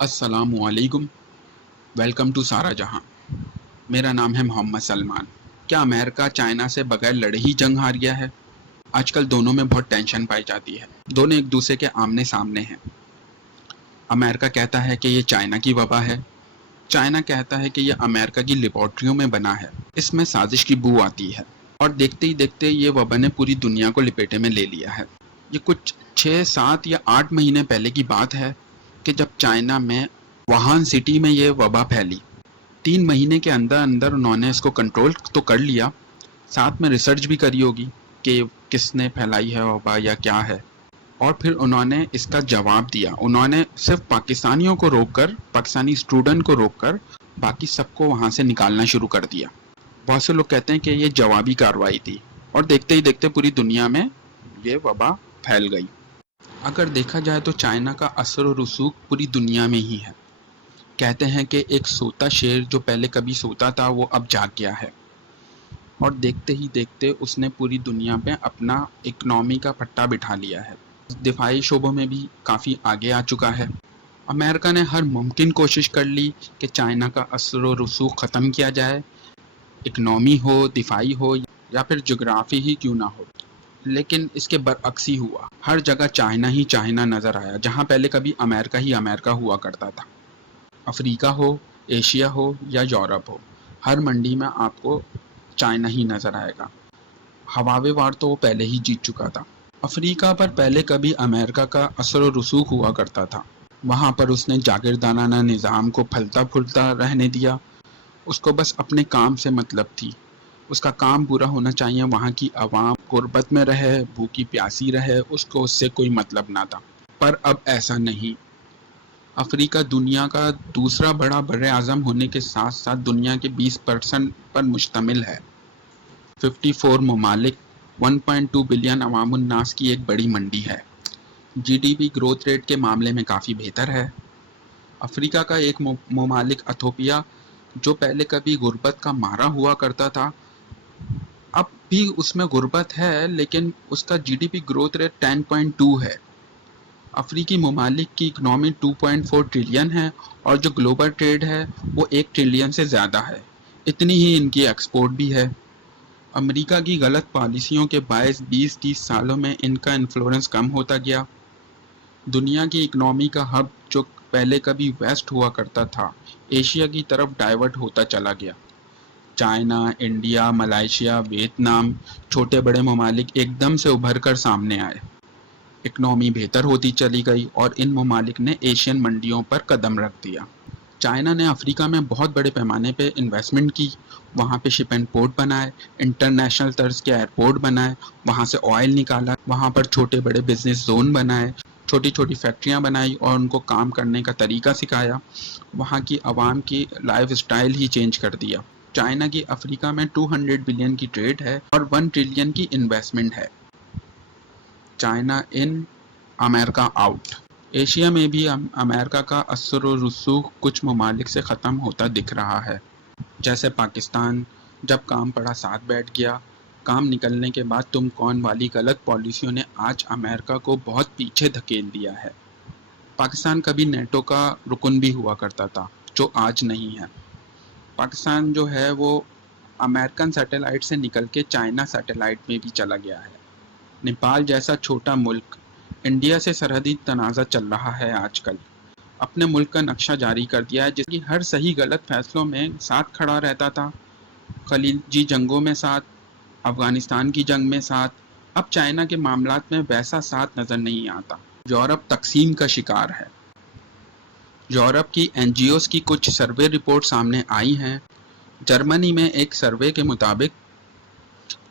السلام علیکم، welcome to سارا جہاں۔ میرا نام ہے محمد سلمان۔ کیا امریکہ چائنا سے بغیر لڑے ہی جنگ ہار گیا ہے؟ آج کل دونوں میں بہت ٹینشن پائی جاتی ہے، دونوں ایک دوسرے کے آمنے سامنے ہیں۔ امریکہ کہتا ہے کہ یہ چائنا کی وبا ہے، چائنا کہتا ہے کہ یہ امریکہ کی لیبارٹریوں میں بنا ہے۔ اس میں سازش کی بو آتی ہے، اور دیکھتے ہی دیکھتے یہ وبا نے پوری دنیا کو لپیٹے میں لے لیا ہے۔ یہ کچھ 6، 7 یا 8 مہینے پہلے کی بات ہے کہ جب چائنا میں ووہان سٹی میں یہ وبا پھیلی۔ 3 مہینے کے اندر اندر انہوں نے اس کو کنٹرول تو کر لیا، ساتھ میں ریسرچ بھی کری ہوگی کہ کس نے پھیلائی ہے وبا یا کیا ہے، اور پھر انہوں نے اس کا جواب دیا۔ انہوں نے صرف پاکستانیوں کو روک کر، پاکستانی اسٹوڈنٹ کو روک کر، باقی سب کو وہاں سے نکالنا شروع کر دیا۔ بہت سے لوگ کہتے ہیں کہ یہ جوابی کارروائی تھی، اور دیکھتے ہی دیکھتے پوری دنیا میں یہ وبا پھیل گئی۔ اگر دیکھا جائے تو چائنا کا اثر و رسوخ پوری دنیا میں ہی ہے۔ کہتے ہیں کہ ایک سوتا شیر جو پہلے کبھی سوتا تھا وہ اب جاگ گیا ہے، اور دیکھتے ہی دیکھتے اس نے پوری دنیا میں اپنا اکنامی کا پٹا بٹھا لیا ہے۔ دفاعی شعبوں میں بھی کافی آگے آ چکا ہے۔ امریکہ نے ہر ممکن کوشش کر لی کہ چائنا کا اثر و رسوخ ختم کیا جائے، اکنامی ہو، دفاعی ہو، یا پھر جغرافی ہی کیوں نہ ہو، لیکن اس کے برعکس ہی ہوا۔ ہر جگہ چائنا ہی چائنا نظر آیا، جہاں پہلے کبھی امریکہ ہی امریکہ ہوا کرتا تھا۔ افریقہ ہو، ایشیا ہو یا یورپ ہو، ہر منڈی میں آپ کو چائنا ہی نظر آئے گا۔ ہواوے وار تو وہ پہلے ہی جیت چکا تھا۔ افریقہ پر پہلے کبھی امریکہ کا اثر و رسوخ ہوا کرتا تھا، وہاں پر اس نے جاگیردارانہ نظام کو پھلتا پھولتا رہنے دیا۔ اس کو بس اپنے کام سے مطلب تھی، اس کا کام پورا ہونا چاہیے، وہاں کی عوام غربت میں رہے، بھوکی پیاسی رہے، اس کو اس سے کوئی مطلب نہ تھا۔ پر اب ایسا نہیں۔ افریقہ دنیا کا دوسرا بڑا بر اعظم ہونے کے ساتھ ساتھ دنیا کے 20% پر مشتمل ہے۔ 54 ممالک، 1.2 بلین عوام الناس کی ایک بڑی منڈی ہے۔ G D P growth rate کے معاملے میں کافی بہتر ہے۔ افریقہ کا ایک ممالک ایتھوپیا، جو پہلے کبھی غربت کا مارا ہوا کرتا تھا، اب بھی اس میں غربت ہے، لیکن اس کا G D P growth rate 10.2 ہے۔ افریقی ممالک کی اکنامی 2.4 ٹریلین ہے، اور جو گلوبل ٹریڈ ہے وہ 1 ٹریلین سے زیادہ ہے۔ اتنی ہی ان کی ایکسپورٹ بھی ہے۔ امریکہ کی غلط پالیسیوں کے باعث 20-30 سالوں میں ان کا انفلوئنس کم ہوتا گیا۔ دنیا کی اکنامی کا ہب جو پہلے کبھی ویسٹ ہوا کرتا تھا، ایشیا کی طرف ڈائیورٹ ہوتا چلا گیا۔ چائنا، انڈیا، ملائیشیا، ویتنام، چھوٹے بڑے ممالک ایک دم سے ابھر کر سامنے آئے۔ اکنامی بہتر ہوتی چلی گئی، اور ان ممالک نے ایشین منڈیوں پر قدم رکھ دیا۔ چائنا نے افریقہ میں بہت بڑے پیمانے پہ انویسٹمنٹ کی، وہاں پہ شپ اینڈ پورٹ بنائے، انٹرنیشنل طرز کے ایئرپورٹ بنائے، وہاں سے آئل نکالا، وہاں پر چھوٹے بڑے بزنس زون بنائے، چھوٹی چھوٹی فیکٹریاں بنائی، اور ان کو کام کرنے کا طریقہ سکھایا۔ وہاں کی عوام کی لائف اسٹائل ہی چینج کر دیا۔ چائنا کی افریقہ میں 200 بلین کی ٹریڈ ہے، اور 1 ٹریلین کی انویسٹمنٹ ہے۔ China in, America out. Asia میں بھی امریکہ کا اثر و رسوخ کچھ ممالک سے ختم ہوتا دکھ رہا ہے، جیسے پاکستان۔ جب کام پڑا ساتھ بیٹھ گیا، کام نکلنے کے بعد تم کون والی غلط پالیسیوں نے آج امریکہ کو بہت پیچھے دھکیل دیا ہے۔ پاکستان کبھی نیٹو کا رکن بھی ہوا کرتا تھا، جو آج نہیں ہے۔ پاکستان جو ہے وہ امریکن سیٹلائٹ سے نکل کے چائنا سیٹلائٹ میں بھی چلا گیا ہے۔ نیپال جیسا چھوٹا ملک، انڈیا سے سرحدی تنازع چل رہا ہے آج کل، اپنے ملک کا نقشہ جاری کر دیا ہے، جس کی ہر صحیح غلط فیصلوں میں ساتھ کھڑا رہتا تھا۔ خلیجی جنگوں میں ساتھ، افغانستان کی جنگ میں ساتھ، اب چائنا کے معاملات میں ویسا ساتھ نظر نہیں آتا۔ یورپ تقسیم کا شکار ہے۔ یورپ کی این جی اوز کی کچھ سروے رپورٹ سامنے آئی ہیں۔ جرمنی میں ایک سروے کے مطابق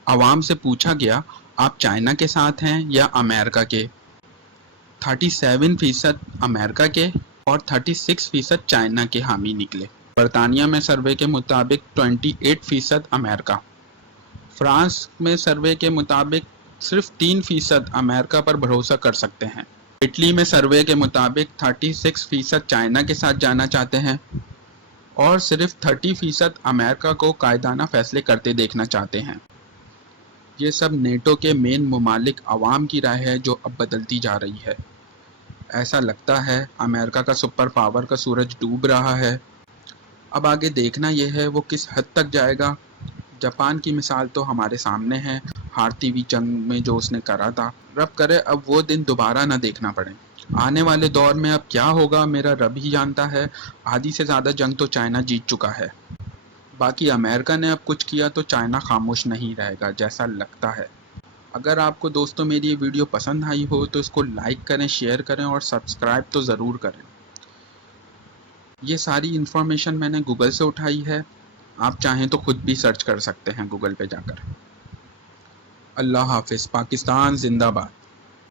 عوام سے پوچھا گیا، آپ چائنا کے ساتھ ہیں یا امریکہ کے؟ 37% امریکہ کے اور 36% چائنا کے حامی نکلے۔ برطانیہ میں سروے کے مطابق 28% امریکہ۔ فرانس میں سروے کے مطابق صرف 3% امریکہ پر بھروسہ کر سکتے ہیں۔ اٹلی میں سروے کے مطابق 36% چائنا کے ساتھ جانا چاہتے ہیں، اور صرف 30% امریکہ کو قائدانہ فیصلے کرتے دیکھنا چاہتے ہیں۔ یہ سب نیٹو کے مین ممالک عوام کی رائے ہے، جو اب بدلتی جا رہی ہے۔ ایسا لگتا ہے امریکہ کا سپر پاور کا سورج ڈوب رہا ہے۔ اب آگے دیکھنا یہ ہے وہ کس حد تک جائے گا۔ جاپان کی مثال تو ہمارے سامنے ہے، ہارتی ہوئی جنگ میں جو اس نے کرا تھا۔ رب کرے اب وہ دن دوبارہ نہ دیکھنا پڑے۔ آنے والے دور میں اب کیا ہوگا میرا رب ہی جانتا ہے۔ آدھی سے زیادہ جنگ تو چائنا جیت چکا ہے۔ باقی امریکہ نے اب کچھ کیا تو چائنا خاموش نہیں رہے گا جیسا لگتا ہے۔ اگر آپ کو دوستوں میری یہ ویڈیو پسند آئی ہو تو اس کو لائک کریں، شیئر کریں اور سبسکرائب تو ضرور کریں۔ یہ ساری انفارمیشن میں نے گوگل سے اٹھائی ہے، آپ چاہیں تو خود بھی سرچ کر سکتے ہیں گوگل پہ جا کر۔ اللہ حافظ۔ پاکستان زندہ باد۔